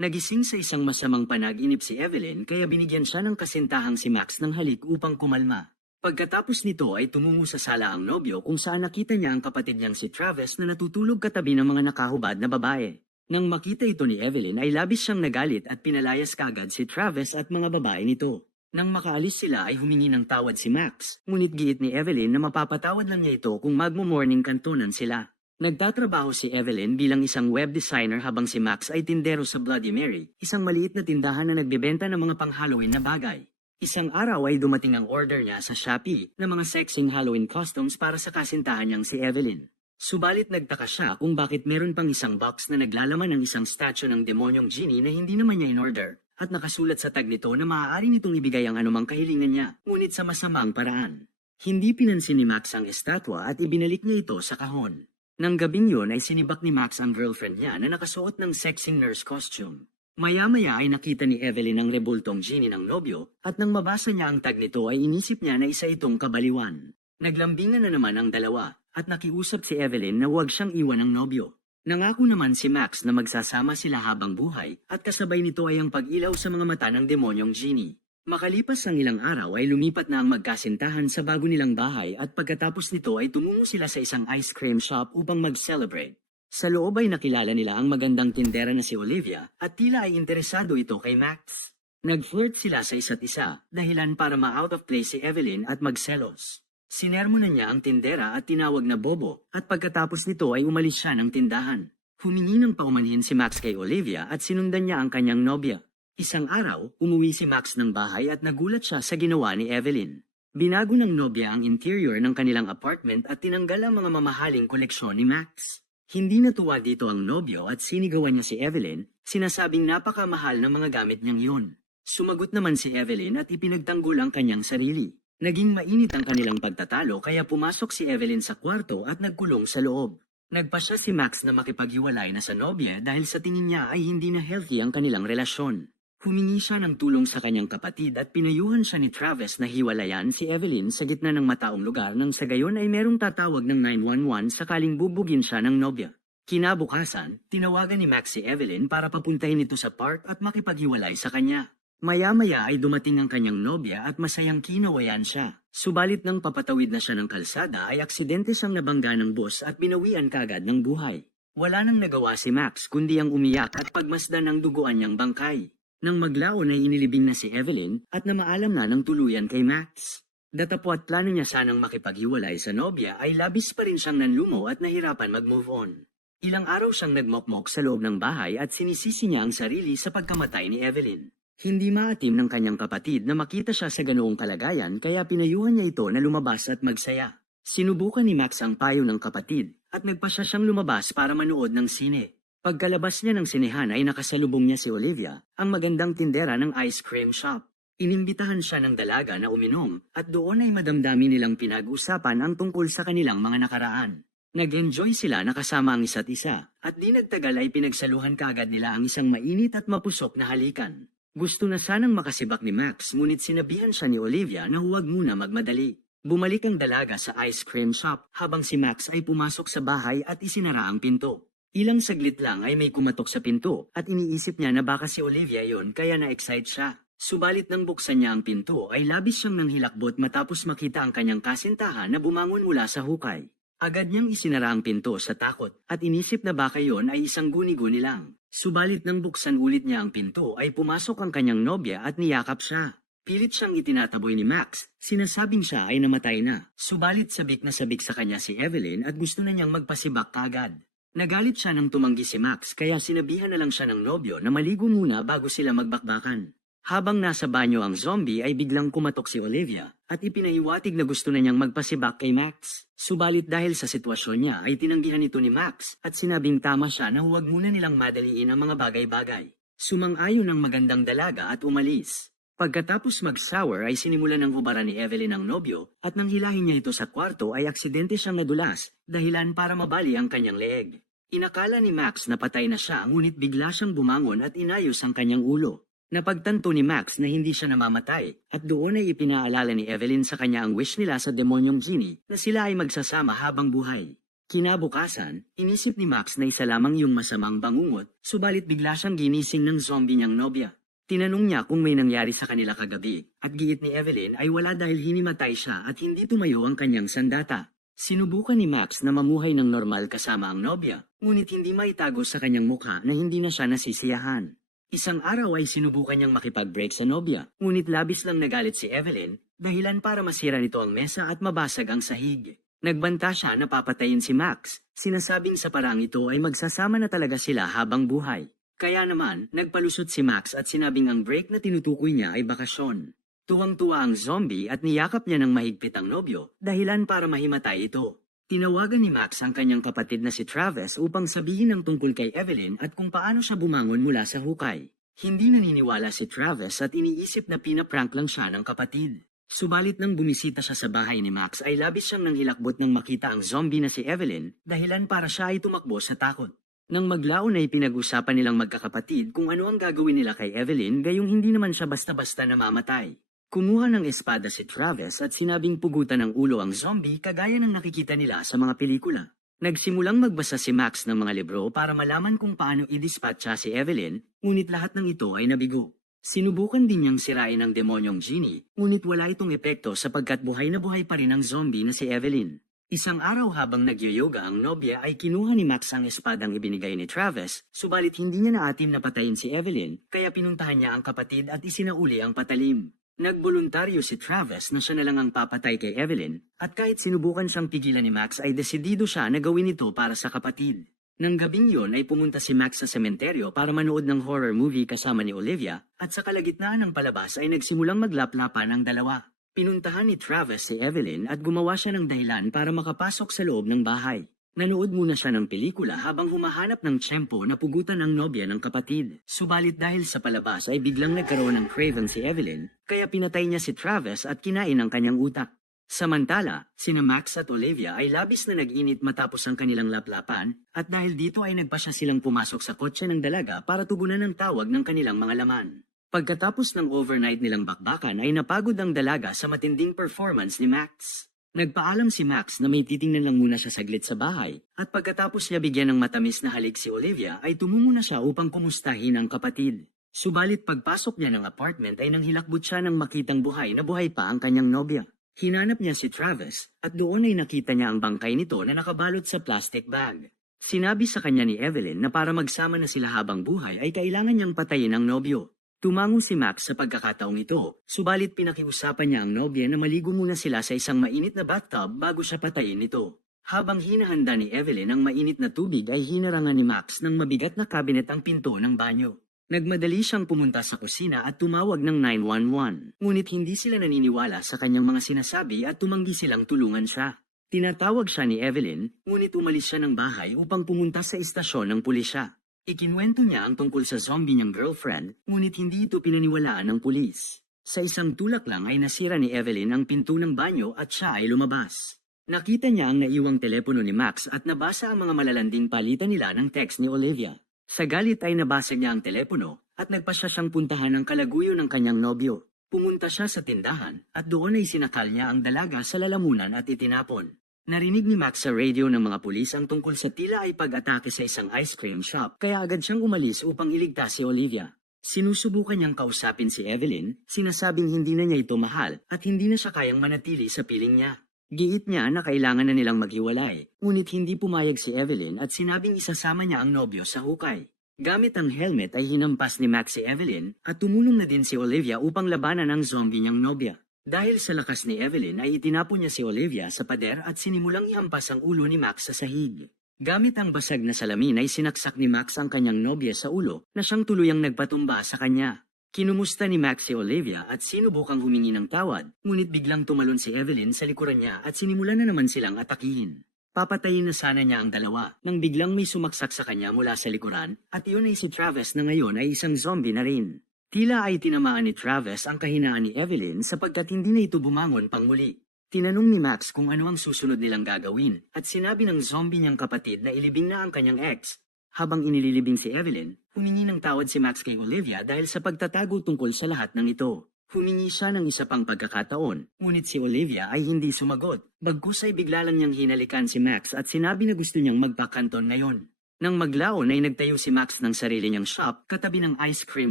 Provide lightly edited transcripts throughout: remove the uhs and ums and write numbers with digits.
Nagising sa isang masamang panaginip si Evelyn kaya binigyan siya ng kasintahang si Max ng halik upang kumalma. Pagkatapos nito ay tumungo sa sala ang nobyo kung saan nakita niya ang kapatid niyang si Travis na natutulog katabi ng mga nakahubad na babae. Nang makita ito ni Evelyn ay labis siyang nagalit at pinalayas kagad si Travis at mga babae nito. Nang makaalis sila ay humingi ng tawad si Max, ngunit giit ni Evelyn na mapapatawad lang niya ito kung magmo-morning kantunan sila. Nagtatrabaho si Evelyn bilang isang web designer habang si Max ay tindero sa Bloody Mary, isang maliit na tindahan na nagbebenta ng mga pang-Halloween na bagay. Isang araw ay dumating ang order niya sa Shopee ng mga sexing Halloween costumes para sa kasintahan niyang si Evelyn. Subalit nagtaka siya kung bakit meron pang isang box na naglalaman ng isang statue ng demonyong genie na hindi naman niya in-order, at nakasulat sa tag nito na maaari nitong ibigay ang anumang kahilingan niya, ngunit sa masamang paraan. Hindi pinansin ni Max ang estatwa at ibinalik niya ito sa kahon. Nang gabing yun ay sinibak ni Max ang girlfriend niya na nakasuot ng sexing nurse costume. Maya-maya ay nakita ni Evelyn ang rebultong genie ng nobyo at nang mabasa niya ang tag nito ay inisip niya na isa itong kabaliwan. Naglambingan na naman ang dalawa at nakiusap si Evelyn na huwag siyang iwan ng nobyo. Nangako naman si Max na magsasama sila habang buhay at kasabay nito ay ang pag-ilaw sa mga mata ng demonyong genie. Makalipas ang ilang araw ay lumipat na ang magkasintahan sa bago nilang bahay at pagkatapos nito ay tumungo sila sa isang ice cream shop upang mag-celebrate. Sa loob ay nakilala nila ang magandang tindera na si Olivia at tila ay interesado ito kay Max. Nag-flirt sila sa isa't isa, dahilan para ma-out of place si Evelyn at magselos. Sinermo na niya ang tindera at tinawag na bobo at pagkatapos nito ay umalis siya ng tindahan. Humingi ng paumanhin si Max kay Olivia at sinundan niya ang kanyang nobya. Isang araw, umuwi si Max ng bahay at nagulat siya sa ginawa ni Evelyn. Binago ng nobya ang interior ng kanilang apartment at tinanggal ang mga mamahaling koleksyon ni Max. Hindi natuwa dito ang nobyo at sinigawan niya si Evelyn, sinasabing napakamahal ng mga gamit niyang yun. Sumagot naman si Evelyn at ipinagtanggol ang kanyang sarili. Naging mainit ang kanilang pagtatalo kaya pumasok si Evelyn sa kwarto at nagkulong sa loob. Nagpasya si Max na makipaghiwalay na sa nobya dahil sa tingin niya ay hindi na healthy ang kanilang relasyon. Humingi siya ng tulong sa kanyang kapatid at pinayuhan siya ni Travis na hiwalayan si Evelyn sa gitna ng mataong lugar nang sa gayon ay merong tatawag ng 911 sakaling bubugin siya ng nobya. Kinabukasan, tinawagan ni Max si Evelyn para papuntahin ito sa park at makipaghiwalay sa kanya. Maya-maya ay dumating ang kanyang nobya at masayang kinawayan siya. Subalit nang papatawid na siya ng kalsada ay aksidente siyang nabangga ng bus at binawian kaagad ng buhay. Wala nang nagawa si Max kundi ang umiyak at pagmasdan ng duguan niyang bangkay. Nang maglaon ay inilibing na si Evelyn at namaalam na ng tuluyan kay Max. Datapwat plano niya sanang makipaghiwalay sa nobya ay labis pa rin siyang nanlumo at nahirapan mag-move on. Ilang araw siyang nagmokmok sa loob ng bahay at sinisisi niya ang sarili sa pagkamatay ni Evelyn. Hindi maatim ng kanyang kapatid na makita siya sa ganoong kalagayan kaya pinayuhan niya ito na lumabas at magsaya. Sinubukan ni Max ang payo ng kapatid at nagpasya siyang lumabas para manood ng sine. Pagkalabas niya ng sinehan ay nakasalubong niya si Olivia, ang magandang tindera ng ice cream shop. Inimbitahan siya ng dalaga na uminom at doon ay madamdami nilang pinag-usapan ang tungkol sa kanilang mga nakaraan. Nag-enjoy sila nakasama ang isa't isa at di nagtagal ay pinagsaluhan kaagad nila ang isang mainit at mapusok na halikan. Gusto na sanang makasibak ni Max ngunit sinabihan siya ni Olivia na huwag muna magmadali. Bumalik ang dalaga sa ice cream shop habang si Max ay pumasok sa bahay at isinara ang pinto. Ilang saglit lang ay may kumatok sa pinto at iniisip niya na baka si Olivia yon kaya na-excite siya. Subalit nang buksan niya ang pinto ay labis siyang nanghilakbot matapos makita ang kanyang kasintahan na bumangon mula sa hukay. Agad niyang isinara ang pinto sa takot at inisip na baka yon ay isang guni-guni lang. Subalit nang buksan ulit niya ang pinto ay pumasok ang kanyang nobya at niyakap siya. Pilit siyang itinataboy ni Max, sinasabing siya ay namatay na. Subalit sabik na sabik sa kanya si Evelyn at gusto na niyang magpasibak kaagad. Nagalit siya nang tumanggi si Max kaya sinabihan na lang siya ng nobyo na maligo muna bago sila magbakbakan. Habang nasa banyo ang zombie ay biglang kumatok si Olivia at ipinahiwatig na gusto na niyang magpasibak kay Max. Subalit dahil sa sitwasyon niya ay tinanggihan ito ni Max at sinabing tama siya na huwag muna nilang madaliin ang mga bagay-bagay. Sumang-ayon ang magandang dalaga at umalis. Pagkatapos mag-shower ay sinimulan ng hubaran ni Evelyn ang nobyo at nang hilahin niya ito sa kwarto ay aksidente siyang nadulas, dahilan para mabali ang kanyang leeg. Inakala ni Max na patay na siya ngunit bigla siyang bumangon at inayos ang kanyang ulo. Napagtanto ni Max na hindi siya namamatay at doon ay ipinaalala ni Evelyn sa kanya ang wish nila sa demonyong genie na sila ay magsasama habang buhay. Kinabukasan, inisip ni Max na isa lamang yung masamang bangungot, subalit bigla siyang ginising ng zombie niyang nobya. Tinanong niya kung may nangyari sa kanila kagabi, at giit ni Evelyn ay wala dahil hinimatay siya at hindi tumayo ang kanyang sandata. Sinubukan ni Max na mamuhay ng normal kasama ang nobya, ngunit hindi maitago sa kanyang mukha na hindi na siya nasisiyahan. Isang araw ay sinubukan niyang makipag-break sa nobya, ngunit labis lang nagalit si Evelyn, dahilan para masira nito ang mesa at mabasag ang sahig. Nagbanta siya na papatayin si Max, sinasabing sa parang ito ay magsasama na talaga sila habang buhay. Kaya naman, nagpalusot si Max at sinabing ang break na tinutukoy niya ay bakasyon. Tuwang-tuwa ang zombie at niyakap niya ng mahigpit ang nobyo, dahilan para mahimatay ito. Tinawagan ni Max ang kanyang kapatid na si Travis upang sabihin ang tungkol kay Evelyn at kung paano siya bumangon mula sa hukay. Hindi naniniwala si Travis at iniisip na pinaprank lang siya ng kapatid. Subalit nang bumisita siya sa bahay ni Max ay labis siyang nanghilakbot nang makita ang zombie na si Evelyn, dahilan para siya ay tumakbo sa takot. Nang maglaon ay pinag-usapan nilang magkakapatid kung ano ang gagawin nila kay Evelyn gayong hindi naman siya basta-basta namamatay. Kumuha ng espada si Travis at sinabing pugutan ng ulo ang zombie kagaya ng nakikita nila sa mga pelikula. Nagsimulang magbasa si Max ng mga libro para malaman kung paano i-dispatcha si Evelyn, ngunit lahat ng ito ay nabigo. Sinubukan din niyang sirain ang demonyong genie, ngunit wala itong epekto sapagkat buhay na buhay pa rin ang zombie na si Evelyn. Isang araw habang nagyoyoga ang nobya ay kinuha ni Max ang espadang ibinigay ni Travis, subalit hindi niya naatim na patayin si Evelyn, kaya pinuntahan niya ang kapatid at isinauli ang patalim. Nagboluntaryo si Travis na siya na lang ang papatay kay Evelyn, at kahit sinubukan siyang pigilan ni Max ay desidido siya na gawin ito para sa kapatid. Nang gabing yon ay pumunta si Max sa sementeryo para manood ng horror movie kasama ni Olivia at sa kalagitnaan ng palabas ay nagsimulang maglaplapan ang dalawa. Pinuntahan ni Travis si Evelyn at gumawa siya ng dahilan para makapasok sa loob ng bahay. Nanood muna siya ng pelikula habang humahanap ng tiyempo na pugutan ang nobya ng kapatid. Subalit dahil sa palabas ay biglang nagkaroon ng craving si Evelyn kaya pinatay niya si Travis at kinain ang kanyang utak. Samantala, sina Max at Olivia ay labis na nag-init matapos ang kanilang laplapan at dahil dito ay nagpasya silang pumasok sa kotse ng dalaga para tugunan ang tawag ng kanilang mga laman. Pagkatapos ng overnight nilang bakbakan ay napagod ang dalaga sa matinding performance ni Max. Nagpaalam si Max na may titingnan lang muna siya saglit sa bahay at pagkatapos niya bigyan ng matamis na halik si Olivia ay tumungo na siya upang kumustahin ang kapatid. Subalit pagpasok niya ng apartment ay nanghilakbot siya nang makitang buhay na buhay pa ang kanyang nobya. Hinanap niya si Travis at doon ay nakita niya ang bangkay nito na nakabalot sa plastic bag. Sinabi sa kanya ni Evelyn na para magsama na sila habang buhay ay kailangan niyang patayin ang nobyo. Tumango si Max sa pagkakataong ito, subalit pinakiusapan niya ang nobya na maligo muna sila sa isang mainit na bathtub bago siya patayin ito. Habang hinahanda ni Evelyn ang mainit na tubig ay hinarangan ni Max ng mabigat na kabinet ang pinto ng banyo. Nagmadali siyang pumunta sa kusina at tumawag ng 911, ngunit hindi sila naniniwala sa kanyang mga sinasabi at tumanggi silang tulungan siya. Tinatawag siya ni Evelyn, ngunit umalis siya ng bahay upang pumunta sa istasyon ng pulisya. Ikinwento niya ang tungkol sa zombie niyang girlfriend, ngunit hindi ito pinaniwalaan ng pulis. Sa isang tulak lang ay nasira ni Evelyn ang pinto ng banyo at siya ay lumabas. Nakita niya ang naiwang telepono ni Max at nabasa ang mga malalanding palitan nila ng text ni Olivia. Sa galit ay nabasag niya ang telepono at nagpasya siyang puntahan ang kalaguyo ng kanyang nobyo. Pumunta siya sa tindahan at doon ay sinakal niya ang dalaga sa lalamunan at itinapon. Narinig ni Max sa radio ng mga pulis ang tungkol sa tila ay pag-atake sa isang ice cream shop kaya agad siyang umalis upang iligtas si Olivia. Sinusubukan niyang kausapin si Evelyn, sinasabing hindi na niya ito mahal at hindi na siya kayang manatili sa piling niya. Giit niya na kailangan na nilang maghiwalay, ngunit hindi pumayag si Evelyn at sinabing isasama niya ang nobyo sa hukay. Gamit ang helmet ay hinampas ni Max si Evelyn at tumulong na din si Olivia upang labanan ang zombie niyang nobya. Dahil sa lakas ni Evelyn ay itinapon niya si Olivia sa pader at sinimulang ihampas ang ulo ni Max sa sahig. Gamit ang basag na salamin ay sinaksak ni Max ang kanyang nobya sa ulo na siyang tuluyang nagpatumba sa kanya. Kinumusta ni Max si Olivia at sinubukang humingi ng tawad, ngunit biglang tumalon si Evelyn sa likuran niya at sinimulan na naman silang atakihin. Papatayin na sana niya ang dalawa nang biglang may sumaksak sa kanya mula sa likuran at iyon ay si Travis na ngayon ay isang zombie na rin. Tila ay tinamaan ni Travis ang kahinaan ni Evelyn sapagkat hindi na ito bumangon pang muli. Tinanong ni Max kung ano ang susunod nilang gagawin at sinabi ng zombie niyang kapatid na ilibing na ang kanyang ex. Habang inililibing si Evelyn, humingi ng tawad si Max kay Olivia dahil sa pagtatago tungkol sa lahat ng ito. Humingi siya ng isa pang pagkakataon, ngunit si Olivia ay hindi sumagot. Bagkus ay bigla lang niyang hinalikan si Max at sinabi na gusto niyang magpakanton ngayon. Nang maglaon ay nagtayo si Max ng sarili niyang shop katabi ng ice cream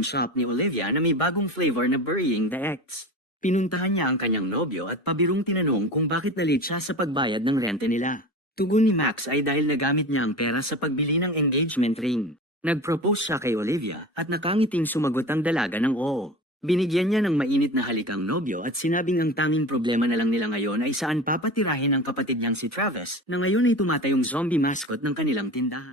shop ni Olivia na may bagong flavor na Burying the Ex. Pinuntahan niya ang kanyang nobyo at pabirong tinanong kung bakit na-late siya sa pagbayad ng rente nila. Tugon ni Max ay dahil nagamit niya ang pera sa pagbili ng engagement ring. Nag-propose siya kay Olivia at nakangiting sumagot ang dalaga ng oo. Binigyan niya ng mainit na halik ang nobyo at sinabing ang tanging problema na lang nila ngayon ay saan papatirahin ang kapatid niyang si Travis na ngayon ay tumatayong zombie mascot ng kanilang tindahan.